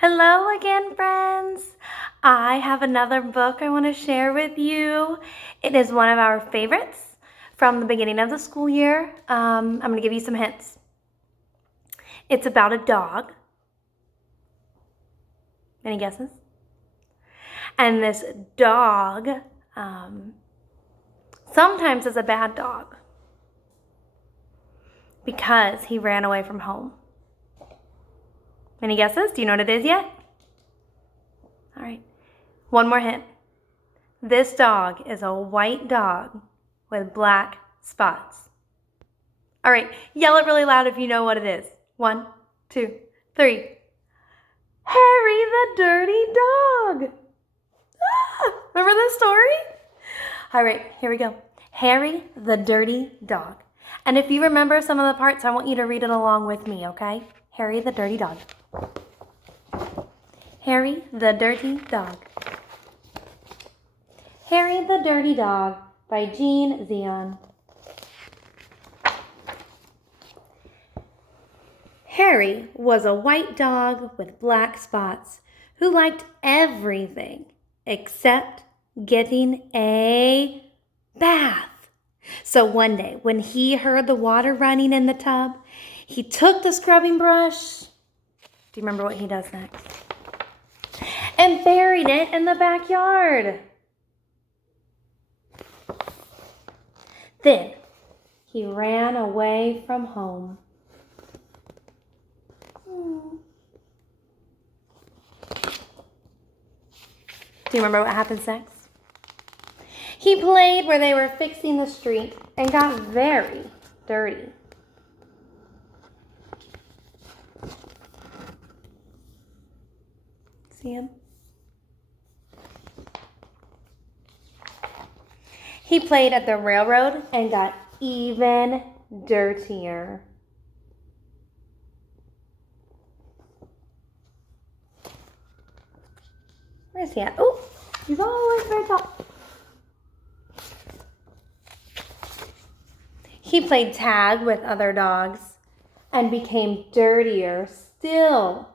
Hello again, friends. I have another book I want to share with you. It is one of our favorites from the beginning of the school year. I'm going to give you some hints. It's about a dog. Any guesses? And this dog sometimes is a bad dog because he ran away from home. Any guesses? Do you know what it is yet? All right. One more hint. This dog is a white dog with black spots. All right, yell it really loud if you know what it is. 1, 2, 3. Harry the Dirty Dog. Remember this story? All right, here we go. Harry the Dirty Dog. And if you remember some of the parts, I want you to read it along with me, okay? Harry the Dirty Dog. Harry the Dirty Dog. Harry the Dirty Dog by Jean Zion. Harry was a white dog with black spots who liked everything except getting a bath. So one day when he heard the water running in the tub, he took the scrubbing brush. Do you remember what he does next? And buried it in the backyard. Then he ran away from home. Do you remember what happens next? He played where they were fixing the street and got very dirty. See him? He played at the railroad and got even dirtier. Where's he at? Oh, he's always very top. He played tag with other dogs and became dirtier still.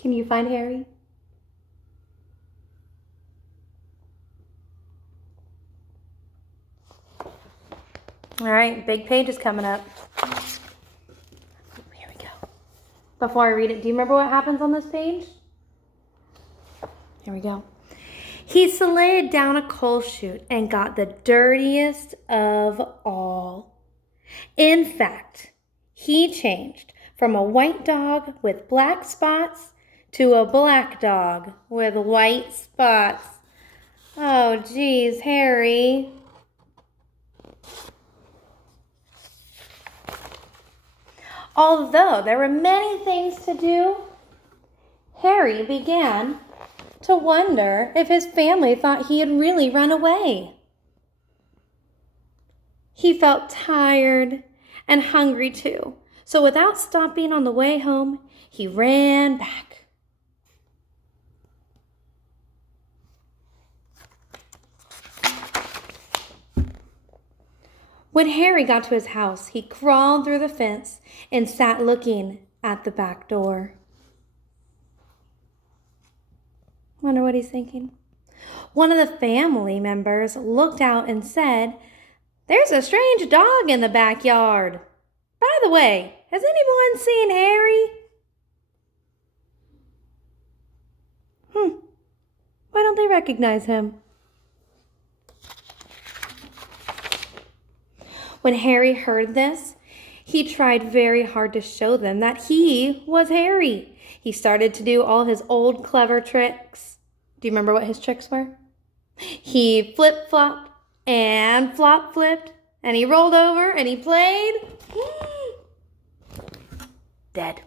Can you find Harry? All right, big page is coming up. Here we go. Before I read it, do you remember what happens on this page? Here we go. He slid down a coal chute and got the dirtiest of all. In fact, he changed from a white dog with black spots to a black dog with white spots. Oh, geez, Harry. Although there were many things to do, Harry began to wonder if his family thought he had really run away. He felt tired and hungry too, so without stopping on the way home, he ran back. When Harry got to his house, he crawled through the fence and sat looking at the back door. Wonder what he's thinking. One of the family members looked out and said, "There's a strange dog in the backyard. By the way, has anyone seen Harry?" Why don't they recognize him? When Harry heard this, he tried very hard to show them that he was Harry. He started to do all his old clever tricks. Do you remember what his tricks were? He flip-flopped and flop-flipped, and he rolled over and he played dead.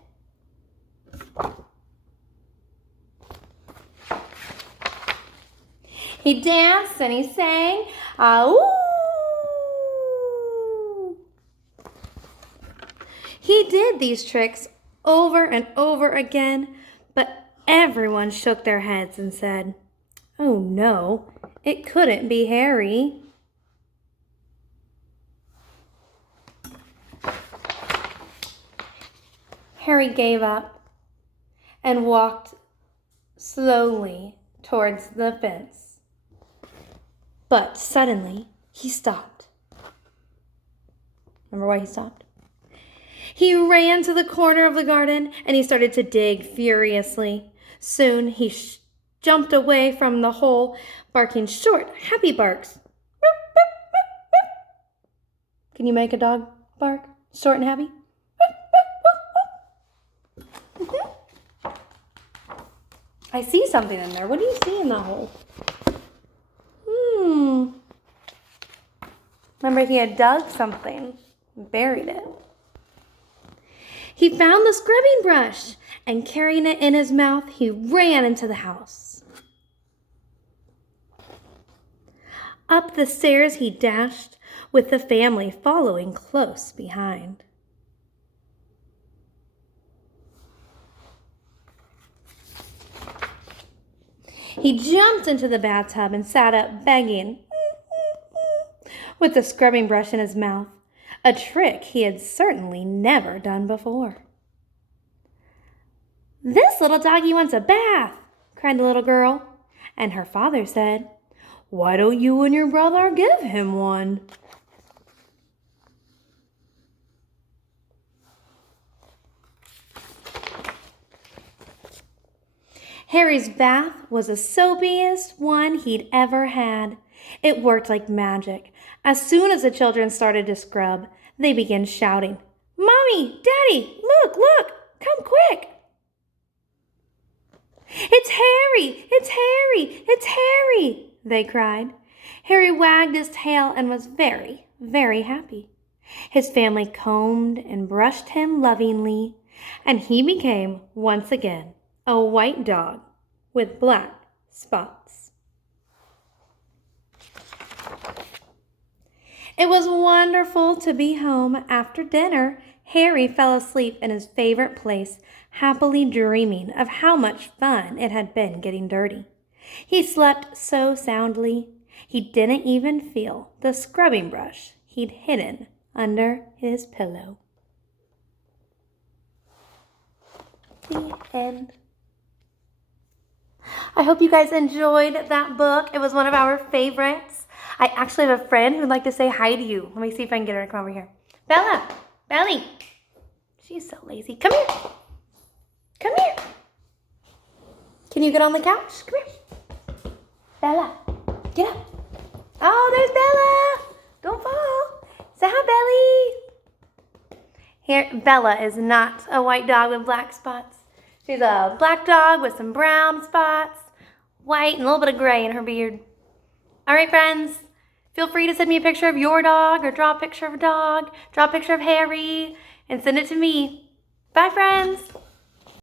He danced and he sang, "Ooh." He did these tricks over and over again, but everyone shook their heads and said, "Oh no, it couldn't be Harry." Harry gave up and walked slowly towards the fence. But suddenly, he stopped. Remember why he stopped? He ran to the corner of the garden and he started to dig furiously. Soon he jumped away from the hole, barking short, happy barks. Can you make a dog bark? Short and happy? I see something in there. What do you see in the hole? Remember, he had dug something, buried it. He found the scrubbing brush, and carrying it in his mouth, he ran into the house. Up the stairs he dashed, with the family following close behind. He jumped into the bathtub and sat up begging, with the scrubbing brush in his mouth, a trick he had certainly never done before. "This little doggy wants a bath," cried the little girl, and her father said, "Why don't you and your brother give him one?" Harry's bath was the soapiest one he'd ever had. It worked like magic. As soon as the children started to scrub, they began shouting, "Mommy, Daddy, look, look, come quick." "It's Harry, it's Harry, it's Harry," they cried. Harry wagged his tail and was very, very happy. His family combed and brushed him lovingly, and he became once again a white dog with black spots. It was wonderful to be home. After dinner, Harry fell asleep in his favorite place, happily dreaming of how much fun it had been getting dirty. He slept so soundly, he didn't even feel the scrubbing brush he'd hidden under his pillow. The end. I hope you guys enjoyed that book. It was one of our favorites. I actually have a friend who'd like to say hi to you. Let me see if I can get her to come over here. Bella! Belly! She's so lazy. Come here. Come here. Can you get on the couch? Come here. Bella, get up. Oh, there's Bella. Don't fall. Say hi, Belly. Here, Bella is not a white dog with black spots. She's a black dog with some brown spots, white, and a little bit of gray in her beard. All right, friends. Feel free to send me a picture of your dog or draw a picture of a dog, draw a picture of Harry, and send it to me. Bye, friends.